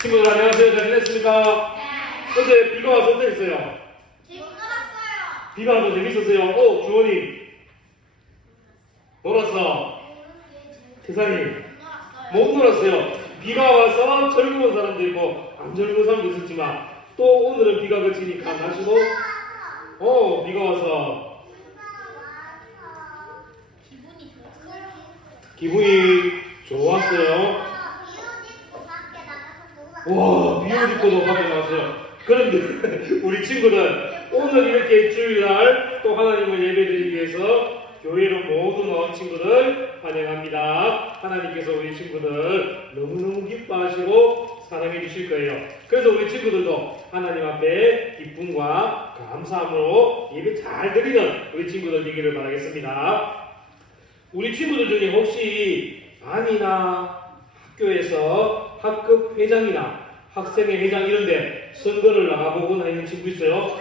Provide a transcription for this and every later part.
친구들 안녕하세요. 잘 지냈습니까? 네. 어제 비가 와서 어땠어요? 못 놀았어요. 비가 와서 재밌었어요. 주원이 놀았어. 태산이 못 놀았어요. 비가 와서 즐거운 사람도 있고 안 즐거운 사람도 있었지만 또 오늘은 비가 그치니까 날씨도 비가 와서 기분이 좋았어요. 와, 비 옷 입고도 밖에 나왔어요. 그런데 우리 친구들 오늘 이렇게 주일날 또 하나님을 예배드리기 위해서 교회로 모두 나온 친구들 환영합니다. 하나님께서 우리 친구들 너무너무 기뻐하시고 사랑해 주실 거예요. 그래서 우리 친구들도 하나님 앞에 기쁨과 감사함으로 예배 잘 드리는 우리 친구들 되기를 바라겠습니다. 우리 친구들 중에 혹시 반이나 학교에서 학급 회장이나 학생회 회장 이런데 선거를 나가보거나 있는 친구 있어요?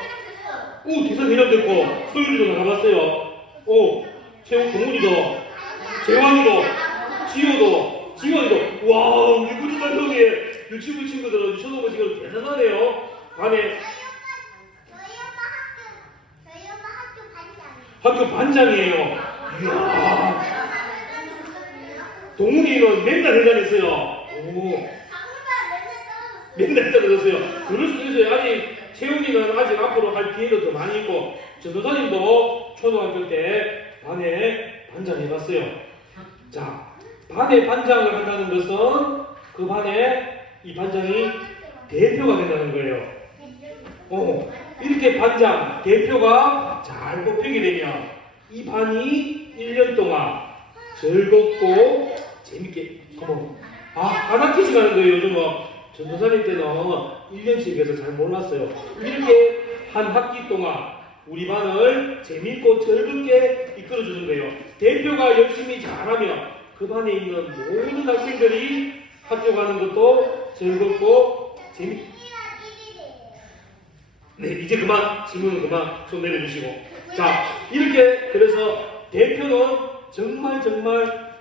대선 회장 됐고 소율이도 나가봤어요. 최우 동훈이도, 재환이도, 지원이도. 와, 우리 구지단동의 유치부 친구들은 초등부 친구들 대단하네요. 반에 학교 반장이에요. 이야, 동훈이는 맨날 회장했어요. 맨날 떨어졌어요. 그럴 수도 있어요. 아직 채훈이는 아직 앞으로 할 기회도 더 많이 있고 전도사님도 초등학교 때 반에 반장 해봤어요. 자, 반에 반장을 한다는 것은 그 반에 이 반장이 대표가 된다는 거예요. 이렇게 반장, 대표가 잘 뽑히게 되면 이 반이 1년 동안 즐겁고 재밌게 안 학기씩 하는 거예요. 요즘은 전도사님 때는 1년씩 해서 잘 몰랐어요. 이렇게 한 학기 동안 우리 반을 재밌고 즐겁게 이끌어주는 거예요. 대표가 열심히 잘하면 그 반에 있는 모든 학생들이 학교 가는 것도 즐겁고 네, 이제 그만, 질문은 그만 손 내려주시고. 자, 이렇게 그래서 대표는 정말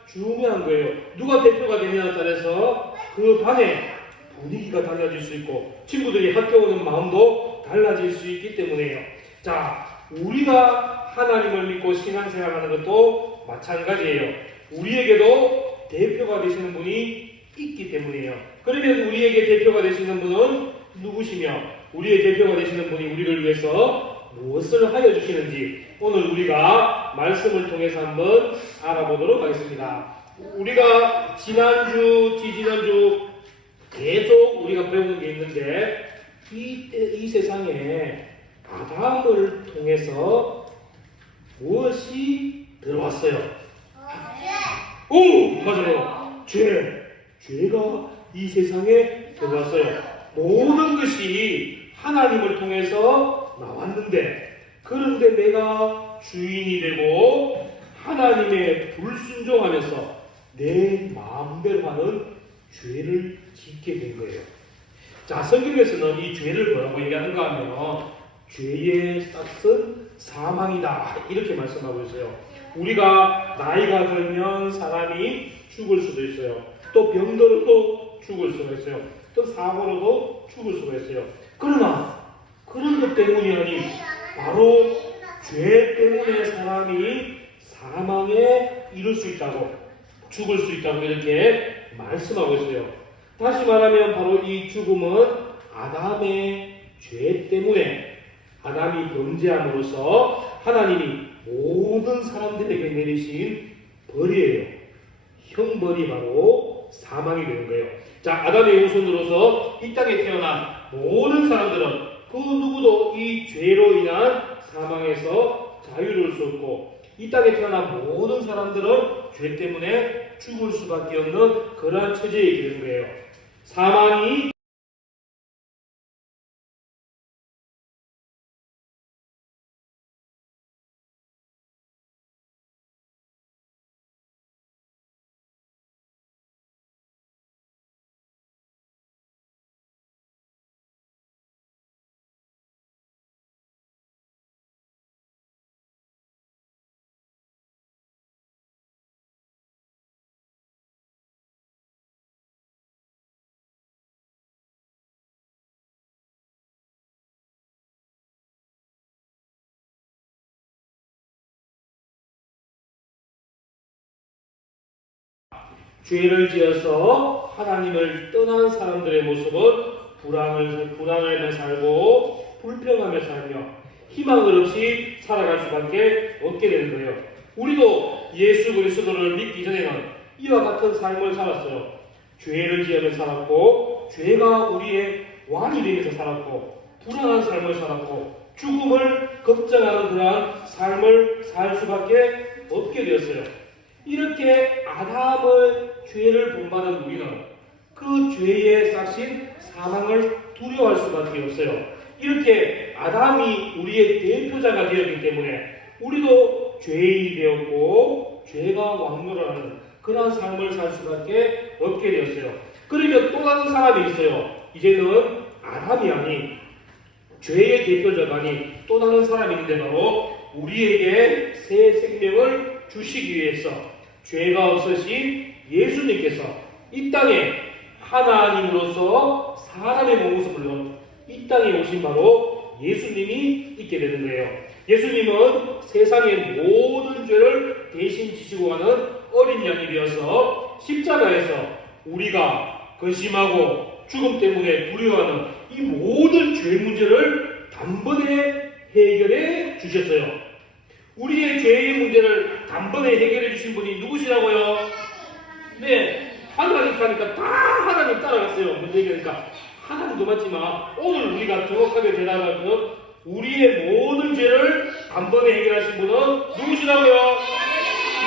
중요한 거예요. 누가 대표가 되냐에 따라서 그 반의 분위기가 달라질 수 있고 친구들이 학교 오는 마음도 달라질 수 있기 때문에요. 자, 우리가 하나님을 믿고 신앙생활하는 것도 마찬가지예요. 우리에게도 대표가 되시는 분이 있기 때문이에요. 그러면 우리에게 대표가 되시는 분은 누구시며 우리의 대표가 되시는 분이 우리를 위해서 무엇을 하여 주시는지 오늘 우리가 말씀을 통해서 한번 알아보도록 하겠습니다. 우리가 지난주, 지지난주 계속 우리가 배우는 게 있는데 이 세상에 아담을 통해서 무엇이 들어왔어요? 맞아요. 죄가 이 세상에 들어왔어요. 모든 것이 하나님을 통해서 나왔는데 그런데 내가 주인이 되고 하나님의 불순종하면서 내 마음대로 하는 죄를 짓게 된 거예요. 자, 성경에서는 이 죄를 뭐라고 얘기하는가 하면 죄의 싹은 사망이다 이렇게 말씀하고 있어요. 우리가 나이가 들면 사람이 죽을 수도 있어요. 또 병들어도 죽을 수가 있어요. 또 사고로도 죽을 수가 있어요. 그러나 그런 것 때문이 아닌 바로 죄 때문에 사람이 사망에 이를 수 있다고, 죽을 수 있다고 이렇게 말씀하고 있어요. 다시 말하면 바로 이 죽음은 아담의 죄 때문에 아담이 범죄함으로써 하나님이 모든 사람들에게 내리신 벌이에요. 형벌이 바로 사망이 되는 거예요. 자, 아담의 후손으로서 이 땅에 태어난 모든 사람들은 그 누구도 이 죄로 인한 사망에서 자유로울 수 없고 이 땅에 태어난 모든 사람들은 죄 때문에 죽을 수밖에 없는 그러한 처지에 이르는 거예요. 사망이 죄를 지어서 하나님을 떠난 사람들의 모습은 불안하며 살고 불평하며 살며 희망을 없이 살아갈 수밖에 없게 되는 거예요. 우리도 예수 그리스도를 믿기 전에는 이와 같은 삶을 살았어요. 죄를 지으며 살았고 죄가 우리의 왕이 되면서 살았고 불안한 삶을 살았고 죽음을 걱정하는 그러한 삶을 살 수밖에 없게 되었어요. 이렇게 아담의 죄를 본받은 우리는 그 죄의 싹신 사망을 두려워할 수밖에 없어요. 이렇게 아담이 우리의 대표자가 되었기 때문에 우리도 죄인이 되었고 죄가 왕노를 하는 그러한 삶을 살 수밖에 없게 되었어요. 그러면 또 다른 사람이 있어요. 이제는 아담이 아닌 죄의 대표자가 아닌 또 다른 사람이 있는데 바로 우리에게 새 생명을 주시기 위해서 죄가 없으신 예수님께서 이 땅에 하나님으로서 사람의 모습으로 이 땅에 오신 바로 예수님이 있게 되는 거예요. 예수님은 세상의 모든 죄를 대신 지시고 가는 어린 양이 되어서 십자가에서 우리가 근심하고 죽음 때문에 두려워하는 이 모든 죄 문제를 단번에 해결해 주셨어요. 우리의 죄의 문제를 단번에 해결해 주신 분이 누구시라고요? 네, 하나님 하니까 다 하나님 따라갔어요. 문제 해결하니까 하나님도 맞지만 오늘 우리가 정확하게 대답하면 우리의 모든 죄를 단번에 해결하신 분은 누구시라고요?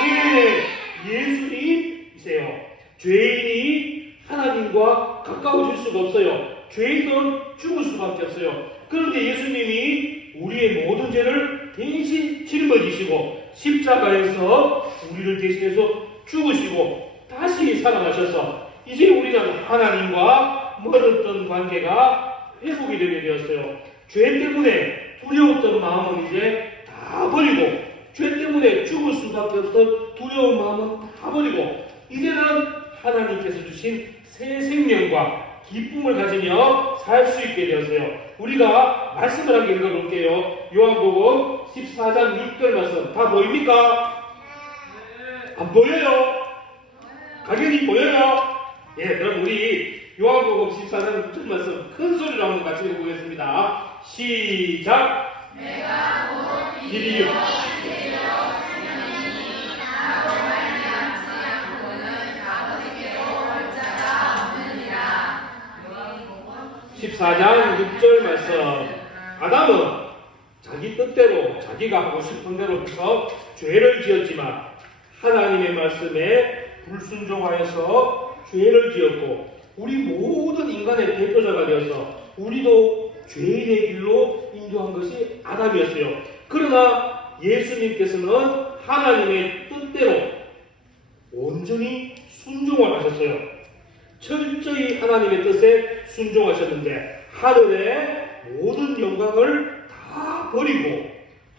네, 예수님이세요. 죄인이 하나님과 가까워질 수가 없어요. 죄인은 죽을 수밖에 없어요. 그런데 예수님이 우리의 모든 죄를 대신 짊어지시고 십자가에서 우리를 대신해서 죽으시고 다시 살아나셔서 이제 우리는 하나님과 멀었던 관계가 회복이 되게 되었어요. 죄 때문에 두려웠던 마음은 이제 다 버리고 죄 때문에 죽을 수밖에 없었던 두려운 마음은 다 버리고 이제는 하나님께서 주신 새 생명과 기쁨을 가지며 살 수 있게 되었어요. 우리가 말씀을 한 개 읽어볼게요. 요한복음 14장 6절 말씀 다 보입니까? 안 보여요? 가격이 보여요? 예, 그럼 우리 요한복음 14장 6절 말씀 큰 소리로 한번 같이 읽어보겠습니다. 시작! 내가 곧 길이요 14장 6절 말씀. 아담은 자기 뜻대로 자기가 하고 싶은 대로 해서 죄를 지었지만 하나님의 말씀에 불순종하여서 죄를 지었고 우리 모든 인간의 대표자가 되어서 우리도 죄인의 길로 인도한 것이 아담이었어요. 그러나 예수님께서는 하나님의 뜻대로 온전히 순종을 하셨어요. 철저히 하나님의 뜻에 순종하셨는데 하늘의 모든 영광을 다 버리고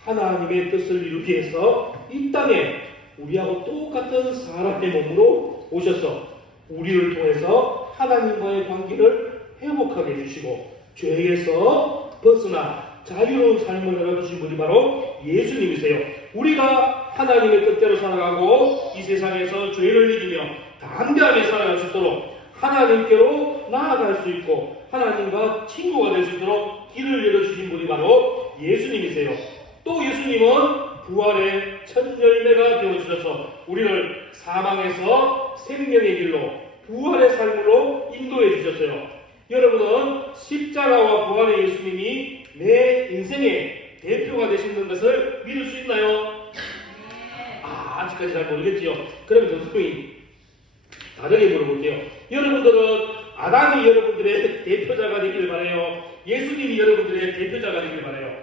하나님의 뜻을 이루기 위해서 이 땅에 우리하고 똑같은 사람의 몸으로 오셔서 우리를 통해서 하나님과의 관계를 회복하게 해주시고 죄에서 벗어나 자유로운 삶을 열어주신 분이 바로 예수님이세요. 우리가 하나님의 뜻대로 살아가고 이 세상에서 죄를 이기며 담대하게 살아갈 수 있도록 하나님께로 나아갈 수 있고 하나님과 친구가 될 수 있도록 길을 열어주신 분이 바로 예수님이세요. 또 예수님은 부활의 첫 열매가 되어주셔서 우리를 사망에서 생명의 길로 부활의 삶으로 인도해 주셨어요. 여러분은 십자가와 부활의 예수님이 내 인생의 대표가 되시는 것을 믿을 수 있나요? 아직까지 잘 모르겠지요. 그러면 선생님이 다르게 물어볼게요. 여러분들은 아담이 여러분들의 대표자가 되기를 바라요? 예수님이 여러분들의 대표자가 되기를 바라요?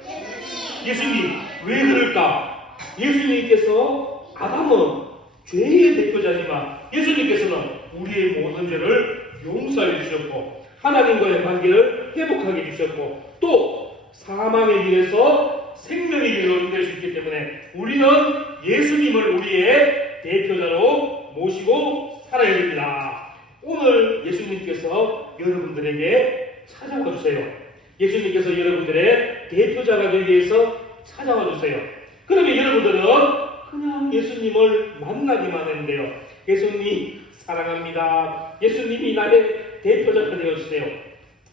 예수님, 왜 그럴까? 예수님께서 아담은 죄의 대표자지만 예수님께서는 우리의 모든 죄를 용서해 주셨고 하나님과의 관계를 회복하게 해주셨고 또 사망의 길에서 생명의 길로 인도할 수 있기 때문에 우리는 예수님을 우리의 대표자로 모시고 살아야 됩니다. 오늘 예수님께서 여러분들에게 찾아와 주세요. 예수님께서 여러분들의 대표자가 되기 위해서 찾아와 주세요. 그러면 여러분들은 그냥 예수님을 만나기만 했는데요. 예수님 사랑합니다. 예수님이 나의 대표자가 되어주세요.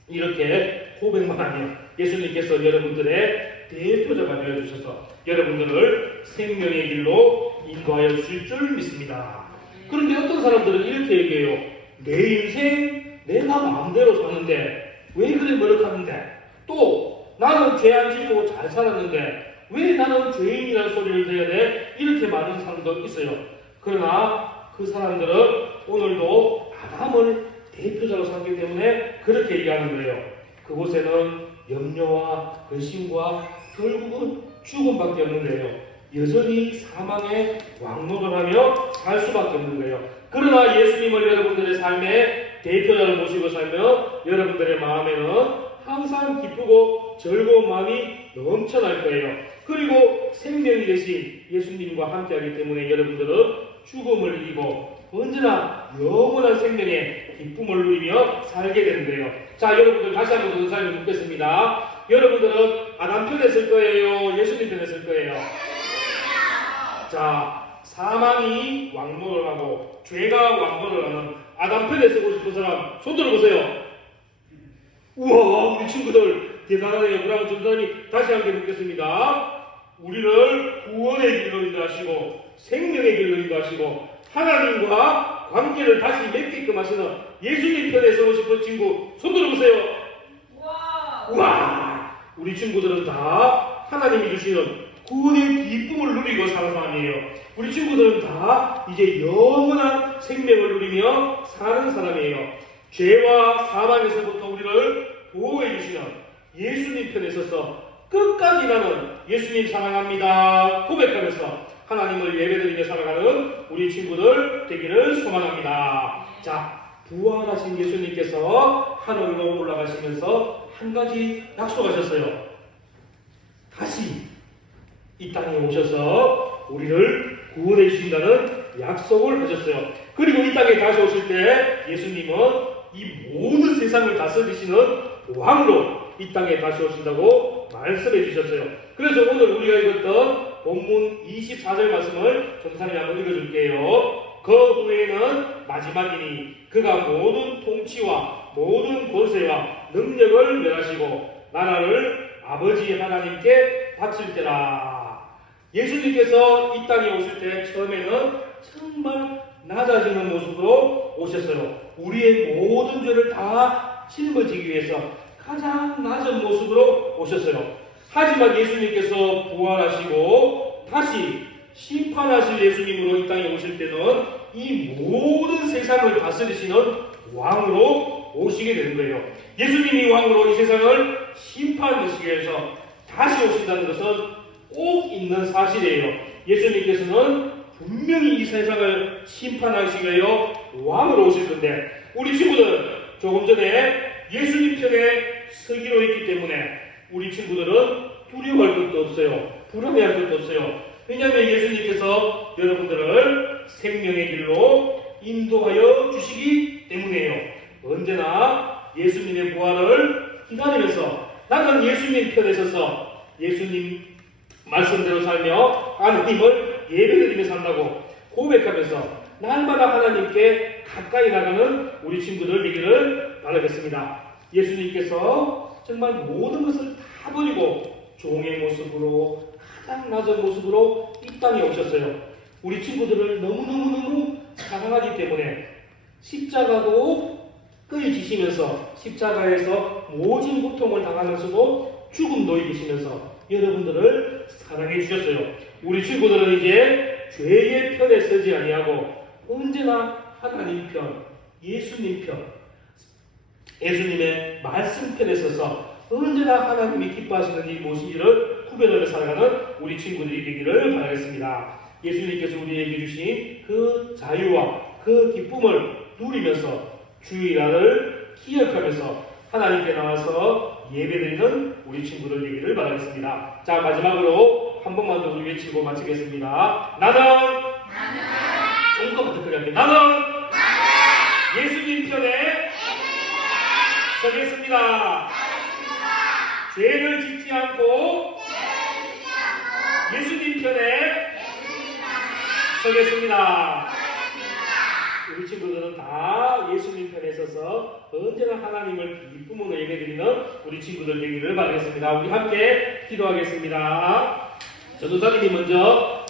이렇게 고백만 하면 예수님께서 여러분들의 대표자가 되어주셔서 여러분들을 생명의 길로 인도하여 주실 줄 믿습니다. 그런데 어떤 사람들은 이렇게 얘기해요. 내 인생 내가 마음대로 사는데 왜 그래 노력하는데, 또 나는 죄 안 짓고 잘 살았는데 왜 나는 죄인이라는 소리를 들어야 돼? 이렇게 말하는 사람도 있어요. 그러나 그 사람들은 오늘도 아담을 대표자로 삼기 때문에 그렇게 얘기하는 거예요. 그곳에는 염려와 근심과 결국은 죽음밖에 없는 거예요. 여전히 사망의 왕노를 하며 살 수밖에 없는 거예요. 그러나 예수님을 여러분들의 삶의 대표자로 모시고 살면 여러분들의 마음에는 항상 기쁘고 즐거운 마음이 넘쳐날 거예요. 그리고 생명이 되신 예수님과 함께하기 때문에 여러분들은 죽음을 이기고 언제나 영원한 생명의 기쁨을 누리며 살게 되는 거예요. 자, 여러분들 다시 한번 동사를 묻겠습니다. 여러분들은 아담 편에 쓸 거예요? 예수님 편에 쓸 거예요? 자, 사망이 왕노를 하고 죄가 왕노를 하는 아담 편에 쓰고 싶은 사람 손 들어보세요. 우와, 우리 친구들 대단하네요. 그럼 전사님이 다시 한번 묻겠습니다. 우리를 구원의 길로 인도하시고 생명의 길로 인도하시고 하나님과 관계를 다시 맺게끔 하시는 예수님 편에 서고 싶은 친구 손 들어보세요. 우와, 우리 친구들은 다 하나님이 주시는 구원의 기쁨을 누리고 사는 사람이에요. 우리 친구들은 다 이제 영원한 생명을 누리며 사는 사람이에요. 죄와 사망에서부터 우리를 보호해 주시는 예수님 편에 서서 끝까지 나는 예수님 사랑합니다 고백하면서 하나님을 예배드리며 살아가는 우리 친구들 되기를 소망합니다. 자, 부활하신 예수님께서 하늘로 올라가시면서 한 가지 약속하셨어요. 다시 이 땅에 오셔서 우리를 구원해 주신다는 약속을 하셨어요. 그리고 이 땅에 다시 오실 때 예수님은 이 모든 세상을 다스리시는 왕으로 이 땅에 다시 오신다고 말씀해 주셨어요. 그래서 오늘 우리가 읽었던 본문 24절 말씀을 전사님이 한번 읽어줄게요. 그 후에는 마지막이니 그가 모든 통치와 모든 권세와 능력을 멸하시고 나라를 아버지 하나님께 바칠 때라. 예수님께서 이 땅에 오실 때 처음에는 정말 낮아지는 모습으로 오셨어요. 우리의 모든 죄를 다 짊어지기 위해서 가장 낮은 모습으로 오셨어요. 하지만 예수님께서 부활하시고 다시 심판하실 예수님으로 이 땅에 오실 때는 이 모든 세상을 다스리시는 왕으로 오시게 되는 거예요. 예수님이 왕으로 이 세상을 심판하시기 위해서 다시 오신다는 것은 꼭 있는 사실이에요. 예수님께서는 분명히 이 세상을 심판하시기 위하여 왕으로 오실 건데 우리 친구들은 조금 전에 예수님 편에 서기로 했기 때문에 우리 친구들은 두려워할 것도 없어요. 불안해할 것도 없어요. 왜냐하면 예수님께서 여러분들을 생명의 길로 인도하여 주시기 때문이에요. 언제나 예수님의 부활을 기다리면서 나는 예수님 편에 서서 예수님 말씀대로 살며 하나님을 예배드리며 산다고 고백하면서 날마다 하나님께 가까이 나가는 우리 친구들 되기를 바라겠습니다. 예수님께서 정말 모든 것을 다 버리고 종의 모습으로 가장 낮은 모습으로 이 땅에 오셨어요. 우리 친구들을 너무너무 사랑하기 때문에 십자가도 끈이 지시면서 십자가에서 모진 고통을 당하면서도 죽음도 이기시면서 여러분들을 사랑해 주셨어요. 우리 친구들은 이제 죄의 편에 서지 아니하고 언제나 하나님 편, 예수님 편, 예수님의 말씀 편에 서서 언제나 하나님이 기뻐하시는 이 모시기를 구별하며 살아가는 우리 친구들이 되기를 바라겠습니다. 예수님께서 우리에게 주신 그 자유와 그 기쁨을 누리면서 주일날을 기억하면서 하나님께 나와서 예배드리는 우리 친구들 되기를 바라겠습니다. 자, 마지막으로 한 번만 더 우리 외치고 마치겠습니다. 나는 조금부터 크게 합니다. 나는 예수님 편에 서겠습니다. 죄를 짓지 않고 예수님 편에 서겠습니다. 우리 친구들은 다 예수님 편에 서서 언제나 하나님을 기쁨으로 예배드리는 우리 친구들 되기를 바라겠습니다. 우리 함께 기도하겠습니다. 전도사님이 먼저